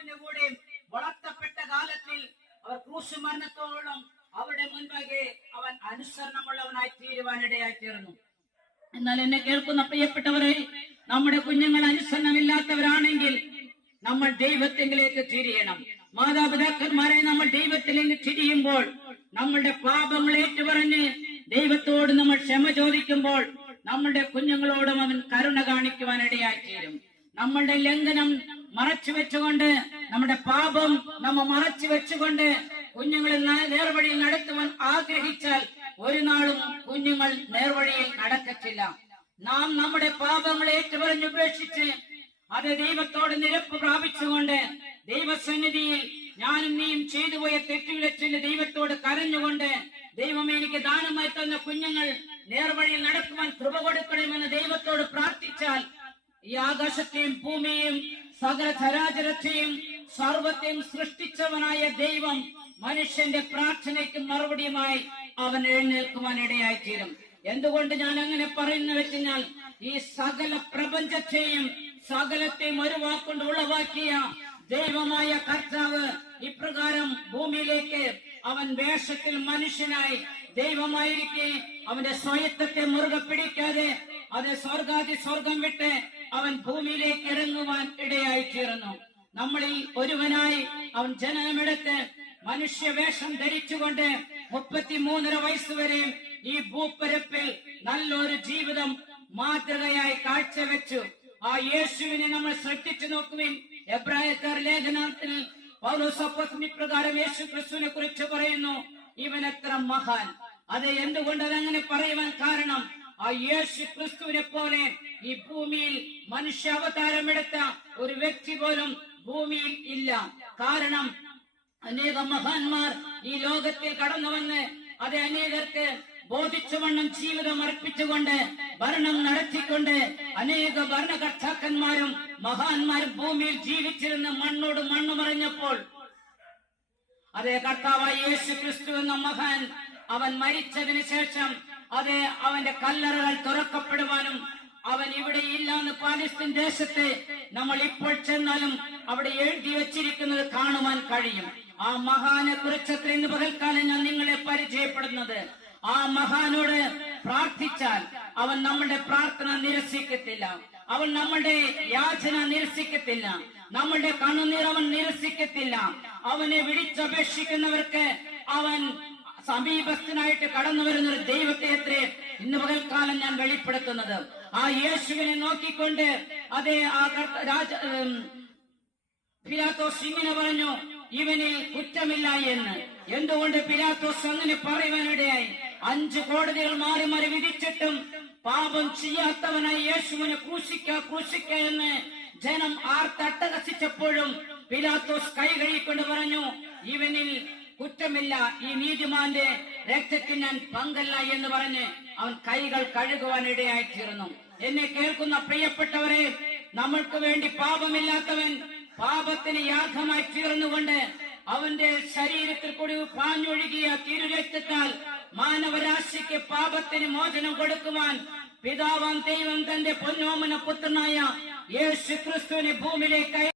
യേശുവിന്റെ കൂടെ വളർത്തപ്പെട്ട കാലത്തിൽ അവർ ക്രൂശ് മരണത്തോളം അവരുടെ മുൻപാകെ അവൻ അനുസരണമുള്ളവനായി തീരുവാനിടയായി തീർന്നു. എന്നാൽ എന്നെ കേൾക്കുന്ന പ്രിയപ്പെട്ടവരെ നമ്മുടെ കുഞ്ഞുങ്ങൾ അനുസരണമില്ലാത്തവരാണെങ്കിൽ നമ്മൾ ദൈവത്തിലേക്ക് തിരിയണം. മാതാപിതാക്കന്മാരെ നമ്മൾ ദൈവത്തിലേക്ക് തിരിയുമ്പോൾ നമ്മളുടെ പാപങ്ങൾ ഏറ്റുപറഞ്ഞ് ദൈവത്തോട് നമ്മൾ ക്ഷമ ചോദിക്കുമ്പോൾ നമ്മളുടെ കുഞ്ഞുങ്ങളോടും അവൻ കരുണ കാണിക്കുവാനിടയായി തീരും. നമ്മളുടെ ലംഘനം മറച്ചു വെച്ചുകൊണ്ട് നമ്മുടെ പാപം നമ്മ മറച്ചു വെച്ചുകൊണ്ട് കുഞ്ഞുങ്ങളെ നേർവഴിയിൽ നടത്തുവാൻ ആഗ്രഹിച്ചാൽ ഒരു നാളും കുഞ്ഞുങ്ങൾ നേർവഴിയിൽ നടക്കത്തില്ല. നാം നമ്മുടെ പാപങ്ങളെ ഏറ്റുപറഞ്ഞു ഉപേക്ഷിച്ച് അത് ദൈവത്തോട് നിരപ്പ് പ്രാപിച്ചുകൊണ്ട് ദൈവസന്നിധിയിൽ ഞാനും നീയും ചെയ്തു പോയ തെറ്റുകളെ ദൈവത്തോട് കരഞ്ഞുകൊണ്ട് ദൈവം എനിക്ക് ദാനമായി തന്ന കുഞ്ഞുങ്ങൾ നേർവഴിയിൽ നടക്കുവാൻ കൃപ കൊടുക്കണമെന്ന് ദൈവത്തോട് പ്രാർത്ഥിച്ചാൽ ഈ ആകാശത്തെയും ഭൂമിയെയും സകല ചരാചരത്തെയും സർവത്തെയും സൃഷ്ടിച്ചവനായ ദൈവം മനുഷ്യന്റെ പ്രാർത്ഥനയ്ക്ക് മറുപടിയുമായി അവൻ എഴുന്നേൽക്കുവാൻ ഇടയായിത്തീരും. എന്തുകൊണ്ട് ഞാൻ അങ്ങനെ പറയുന്നു വെച്ചാൽ ഈ സകല പ്രപഞ്ചത്തെയും സകലത്തെയും ഒരു വാക്കൊണ്ട് ഉളവാക്കിയ ദൈവമായ കർത്താവ് ഇപ്രകാരം ഭൂമിയിലേക്ക് അവൻ വേഷത്തിൽ മനുഷ്യനായി ദൈവമായിരിക്കെ അവന്റെ സ്വയത്വത്തെ മുറുകെ പിടിക്കാതെ അത് സ്വർഗാതി സ്വർഗം വിട്ട് അവൻ ഭൂമിയിലേക്ക് ഇറങ്ങുവാൻ ഇടയായി തീർന്നു. നമ്മളിൽ ഒരുവനായി അവൻ ജനനമെടുത്ത് മനുഷ്യവേഷം ധരിച്ചുകൊണ്ട് മുപ്പത്തിമൂന്നര വയസ്സുവരെ ഈ ഭൂപ്പരപ്പിൽ നല്ലൊരു ജീവിതം മാതൃകയായി കാഴ്ചവെച്ചു. ആ യേശുവിനെ നമ്മൾ ശ്രദ്ധിച്ചു നോക്കുവിൻ. എബ്രാഹിക്കാർ ലേഖനത്തിൽ പ്രകാരം യേശു ക്രിസ്തുവിനെ കുറിച്ച് പറയുന്നു ഇവൻ എത്ര മഹാൻ. അത് എന്തുകൊണ്ട് അതങ്ങനെ പറയുവാൻ കാരണം? ആ യേശു ക്രിസ്തുവിനെ പോലെ ഈ ഭൂമിയിൽ മനുഷ്യ അവതാരമെടുത്ത ഒരു വ്യക്തി പോലും ഭൂമിയിൽ ഇല്ല. കാരണം അനേകം മഹാന്മാർ ഈ ലോകത്തിൽ കടന്നു വന്ന് അത് അനേകർക്ക് ബോധിച്ചവണ്ണം ജീവിതം അർപ്പിച്ചുകൊണ്ട് ഭരണം നടത്തിക്കൊണ്ട് അനേക ഭരണകർത്താക്കന്മാരും മഹാന്മാരും ഭൂമിയിൽ ജീവിച്ചിരുന്ന് മണ്ണോട് മണ്ണ് മറിഞ്ഞപ്പോൾ അതേ കർത്താവായ യേശു ക്രിസ്തു എന്ന മഹാൻ അവൻ മരിച്ചതിന് ശേഷം അതേ അവന്റെ കല്ലറകൾ തുറക്കപ്പെടുവാനും അവൻ ഇവിടെ ഇല്ലാന്ന് പാലസ്തീൻ ദേശത്ത് നമ്മൾ ഇപ്പോൾ ചെന്നാലും അവിടെ എഴുതി വച്ചിരിക്കുന്നത് കാണുവാൻ കഴിയും. ആ മഹാനെ കുറിച്ചത്ര ഇന്ന് പകൽക്കാലം ഞാൻ നിങ്ങളെ പരിചയപ്പെടുന്നത്. ആ മഹാനോട് പ്രാർത്ഥിച്ചാൽ അവൻ നമ്മളുടെ പ്രാർത്ഥന നിരസിക്കത്തില്ല. അവൻ നമ്മളുടെ യാചന നിരസിക്കത്തില്ല. നമ്മളുടെ കണ്ണുനീർ അവൻ നിരസിക്കത്തില്ല. അവനെ വിളിച്ചപേക്ഷിക്കുന്നവർക്ക് അവൻ സമീപസ്ഥനായിട്ട് കടന്നു വരുന്ന ഒരു ദൈവത്തെ എത്രേ ഇന്ന് പകൽക്കാലം ഞാൻ വെളിപ്പെടുത്തുന്നത്. ആ യേശുവിനെ നോക്കിക്കൊണ്ട് അതേ ആ രാജ പിലാത്തോസ് ഇങ്ങനെ പറഞ്ഞു ഇവനിൽ കുറ്റമില്ല എന്ന്. എന്തുകൊണ്ട് പിലാത്തോസ് അങ്ങനെ പറയുവാനിടയായി അഞ്ച് കോടതികൾ മാറി മാറി വിധിച്ചിട്ടും പാപം ചെയ്യാത്തവനായി യേശുവിനെ ക്രൂശിക്ക ക്രൂശിക്ക എന്ന് ജനം ആർത്തട്ടഹസിച്ചപ്പോഴും പിലാത്തോസ് കൈ കഴുകിക്കൊണ്ട് പറഞ്ഞു ഇവനിൽ കുറ്റമില്ല ഈ നീതിമാന്റെ രക്തത്തിൽ ഞാൻ പങ്കല്ല എന്ന് പറഞ്ഞ് അവൻ കൈകൾ കഴുകുവാൻ ഇടയായി തീർന്നു എന്നെ കേൾക്കുന്ന പ്രിയപ്പെട്ടവരെ നമ്മൾക്ക് വേണ്ടി പാപമില്ലാത്തവൻ പാപത്തിന് യാഗമായി തീർന്നുകൊണ്ട് അവന്റെ ശരീരത്തിൽ കൂടി പാഞ്ഞൊഴുകിയ തിരുരക്തത്താൽ മാനവരാശിക്ക് പാപത്തിന് മോചനം കൊടുക്കുവാൻ പിതാവാം ദൈവം തന്റെ പൊന്നോമന പുത്രനായ യേശു ക്രിസ്തുവിനെ ഭൂമിയിലേക്ക്